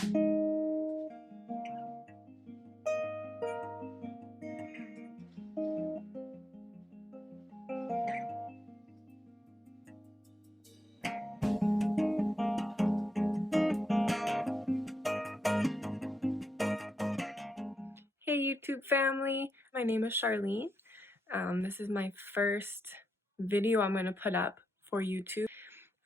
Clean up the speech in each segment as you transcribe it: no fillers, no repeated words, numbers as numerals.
Hey YouTube family, my name is Charlene. This is my first video I'm going to put up for YouTube.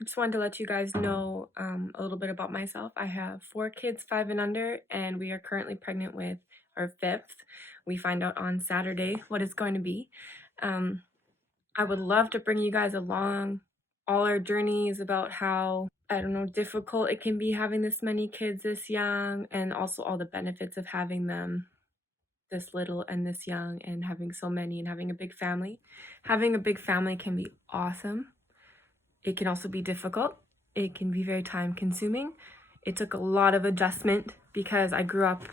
I just wanted to let you guys know a little bit about myself. I have 4 kids, 5 and under, and we are currently pregnant with our 5th. We find out on Saturday what it's going to be. I would love to bring you guys along all our journeys about how, I don't know, difficult it can be having this many kids this young, and also all the benefits of having them this little and this young and having so many and having a big family. Having a big family can be awesome. It can also be difficult. It can be very time consuming. It took a lot of adjustment because I grew up,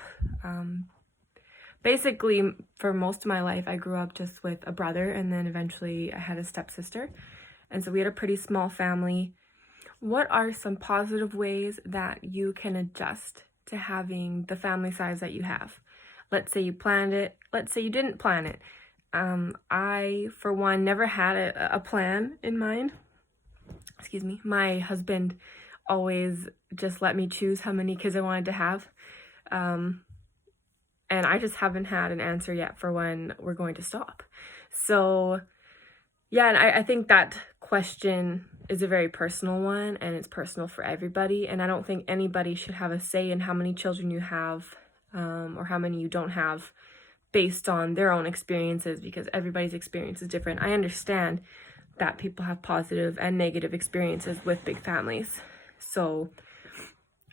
basically for most of my life, I grew up just with a brother, and then eventually I had a stepsister. And so we had a pretty small family. What are some positive ways that you can adjust to having the family size that you have? Let's say you planned it. Let's say you didn't plan it. I, for one, never had a plan in mind. Excuse me. My husband always just let me choose how many kids I wanted to have. And I just haven't had an answer yet for when we're going to stop. So, yeah, and I think that question is a very personal one, and it's personal for everybody. And I don't think anybody should have a say in how many children you have or how many you don't have based on their own experiences, because everybody's experience is different. I understand that people have positive and negative experiences with big families. So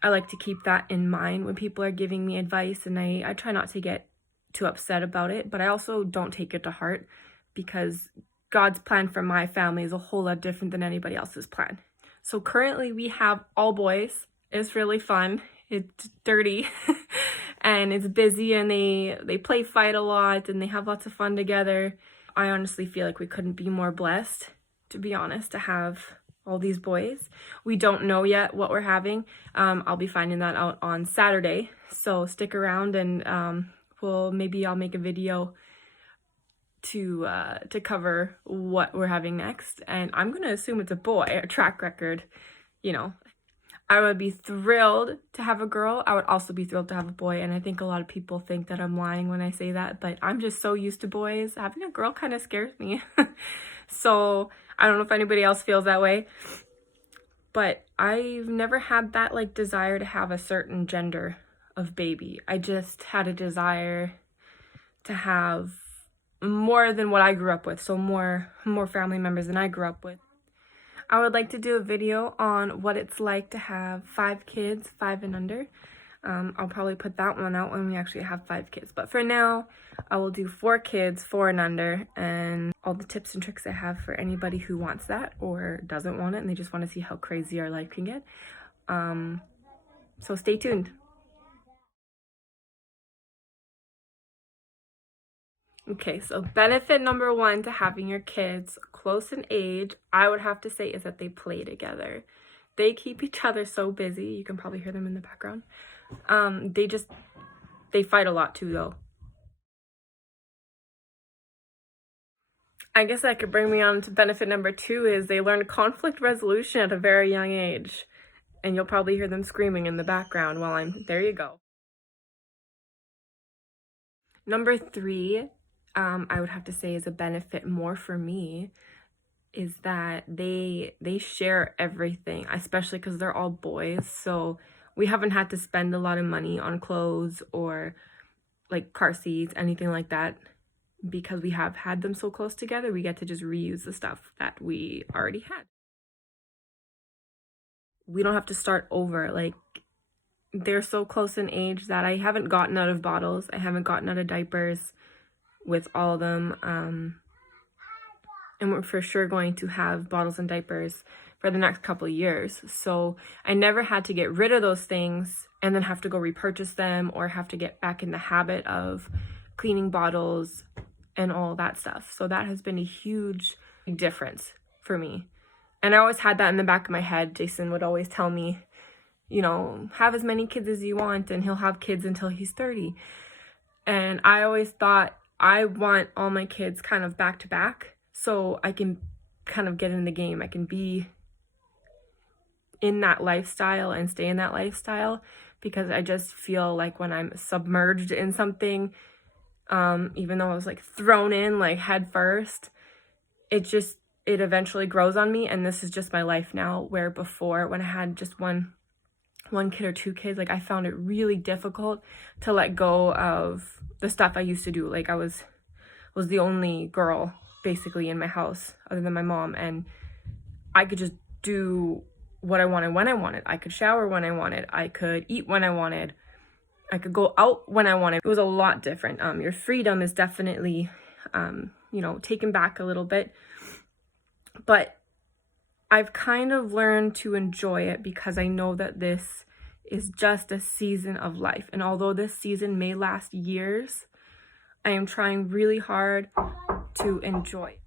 I like to keep that in mind when people are giving me advice, and I try not to get too upset about it, but I also don't take it to heart, because God's plan for my family is a whole lot different than anybody else's plan. So currently we have all boys. It's really fun. It's dirty and it's busy, and they play fight a lot and they have lots of fun together. I honestly feel like we couldn't be more blessed, to be honest, to have all these boys. We don't know yet what we're having. I'll be finding that out on Saturday, so stick around, and I'll make a video to cover what we're having next. And I'm gonna assume it's a boy. A track record, you know. I would be thrilled to have a girl. I would also be thrilled to have a boy, and I think a lot of people think that I'm lying when I say that, but I'm just so used to boys. Having a girl kind of scares me. So I don't know if anybody else feels that way, but I've never had that like desire to have a certain gender of baby. I just had a desire to have more than what I grew up with, so more family members than I grew up with. I would like to do a video on what it's like to have 5 kids, 5 and under. I'll probably put that one out when we actually have 5 kids. But for now, I will do 4 kids, 4 and under, and all the tips and tricks I have for anybody who wants that or doesn't want it and they just want to see how crazy our life can get. So stay tuned. Okay, so benefit number 1 to having your kids close in age, I would have to say, is that they play together. They keep each other so busy. You can probably hear them in the background. They fight a lot too, though. I guess that could bring me on to benefit number 2 is they learn conflict resolution at a very young age. And you'll probably hear them screaming in the background while there you go. Number 3, I would have to say is a benefit more for me, is that they share everything, especially because they're all boys. So we haven't had to spend a lot of money on clothes or like car seats, anything like that, because we have had them so close together. We get to just reuse the stuff that we already had. We don't have to start over. Like, they're so close in age that I haven't gotten out of bottles. I haven't gotten out of diapers with all of them. And we're for sure going to have bottles and diapers for the next couple of years. So I never had to get rid of those things and then have to go repurchase them or have to get back in the habit of cleaning bottles and all that stuff. So that has been a huge difference for me. And I always had that in the back of my head. Jason would always tell me, you know, have as many kids as you want, and he'll have kids until he's 30. And I always thought I want all my kids kind of back to back so I can kind of get in the game. I can be in that lifestyle and stay in that lifestyle, because I just feel like when I'm submerged in something, even though I was like thrown in like head first, it eventually grows on me. And this is just my life now, where before, when I had just one kid or two kids, like I found it really difficult to let go of the stuff I used to do. Like I was the only girl basically in my house other than my mom, and I could just do what I wanted when I wanted. I could shower when I wanted. I could eat when I wanted. I could go out when I wanted. It was a lot different. Your freedom is definitely, taken back a little bit. But I've kind of learned to enjoy it, because I know that this is just a season of life. And although this season may last years, I am trying really hard to enjoy.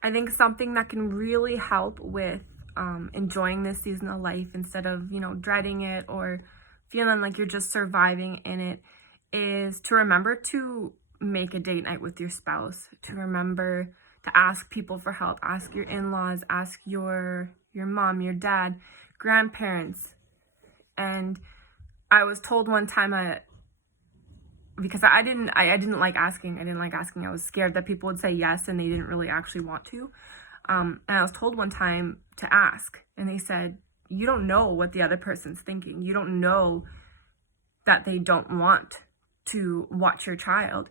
I think something that can really help with enjoying this season of life, instead of, dreading it or feeling like you're just surviving in it, is to remember to make a date night with your spouse, to remember to ask people for help, ask your in-laws, ask your mom, your dad, grandparents. And I was told one time, because I didn't like asking. I was scared that people would say yes and they didn't really actually want to. And I was told one time to ask, and they said, you don't know what the other person's thinking. You don't know that they don't want to watch your child.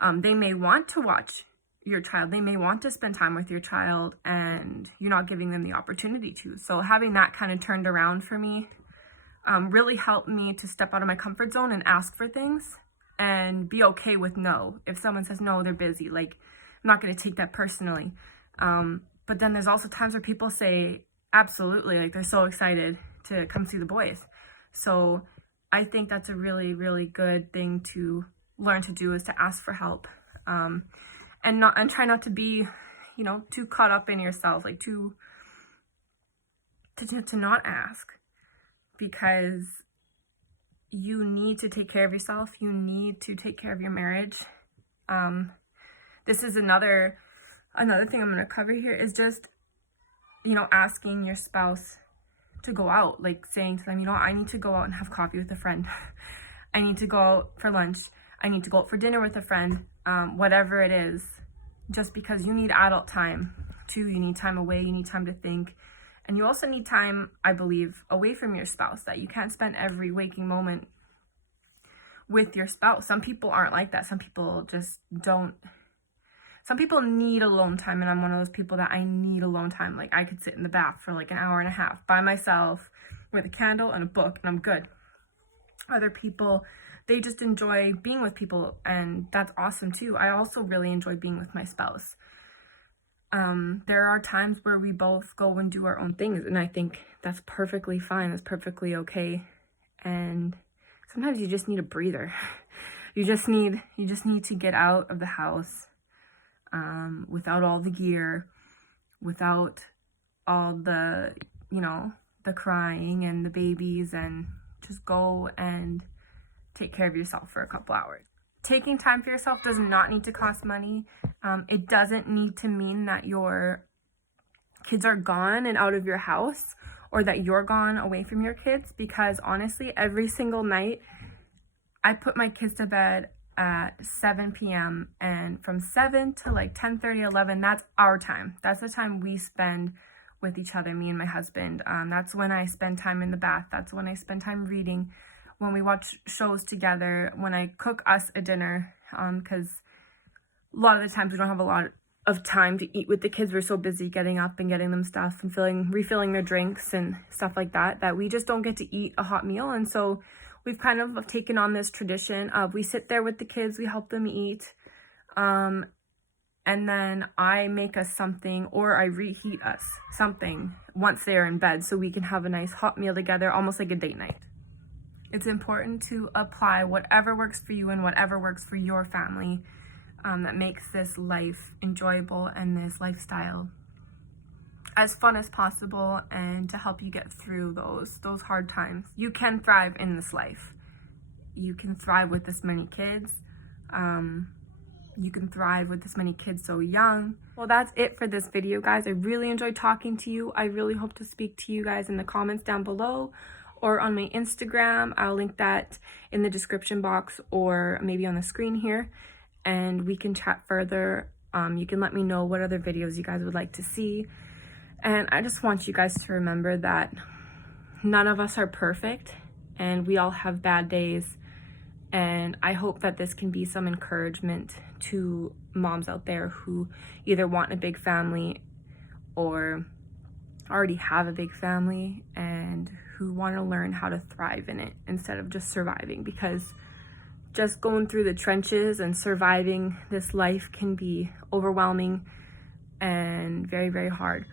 They may want to watch your child. They may want to spend time with your child, and you're not giving them the opportunity to. So having that kind of turned around for me really helped me to step out of my comfort zone and ask for things and be okay with no. If someone says no, they're busy. Like, I'm not going to take that personally. But then there's also times where people say absolutely, like they're so excited to come see the boys. So I think that's a really, really good thing to learn to do, is to ask for help. And try not to be, too caught up in yourself, like to not ask, because you need to take care of yourself. You need to take care of your marriage. This is another thing I'm going to cover here, is just, asking your spouse to go out, like saying to them, I need to go out and have coffee with a friend. I need to go out for lunch. I need to go out for dinner with a friend, whatever it is, just because you need adult time too. You need time away. You need time to think. And you also need time, I believe, away from your spouse, that you can't spend every waking moment with your spouse. Some people aren't like that. Some people just don't. Some people need alone time, and I'm one of those people that I need alone time. Like, I could sit in the bath for like an hour and a half by myself with a candle and a book, and I'm good. Other people, they just enjoy being with people, and that's awesome too. I also really enjoy being with my spouse. There are times where we both go and do our own things, and I think that's perfectly fine. That's perfectly okay. And sometimes you just need a breather. You just need to get out of the house, without all the gear, without all the, the crying and the babies, and just go and take care of yourself for a couple hours. Taking time for yourself does not need to cost money. It doesn't need to mean that your kids are gone and out of your house, or that you're gone away from your kids, because honestly, every single night I put my kids to bed at 7 p.m. and from 7 to like 10:30, 11, that's our time. That's the time we spend with each other, me and my husband. That's when I spend time in the bath. That's when I spend time reading, when we watch shows together, when I cook us a dinner, because a lot of the times we don't have a lot of time to eat with the kids. We're so busy getting up and getting them stuff and refilling their drinks and stuff like that, that we just don't get to eat a hot meal. And so we've kind of taken on this tradition of, we sit there with the kids, we help them eat, and then I make us something, or I reheat us something once they're in bed, so we can have a nice hot meal together, almost like a date night. It's important to apply whatever works for you and whatever works for your family, that makes this life enjoyable and this lifestyle as fun as possible and to help you get through those hard times. You can thrive in this life. You can thrive with this many kids. You can thrive with this many kids so young. Well, that's it for this video, guys. I really enjoyed talking to you. I really hope to speak to you guys in the comments down below or on my Instagram. I'll link that in the description box or maybe on the screen here, and we can chat further. You can let me know what other videos you guys would like to see. And I just want you guys to remember that none of us are perfect and we all have bad days. And I hope that this can be some encouragement to moms out there who either want a big family or already have a big family and who want to learn how to thrive in it instead of just surviving, because just going through the trenches and surviving this life can be overwhelming and very, very hard.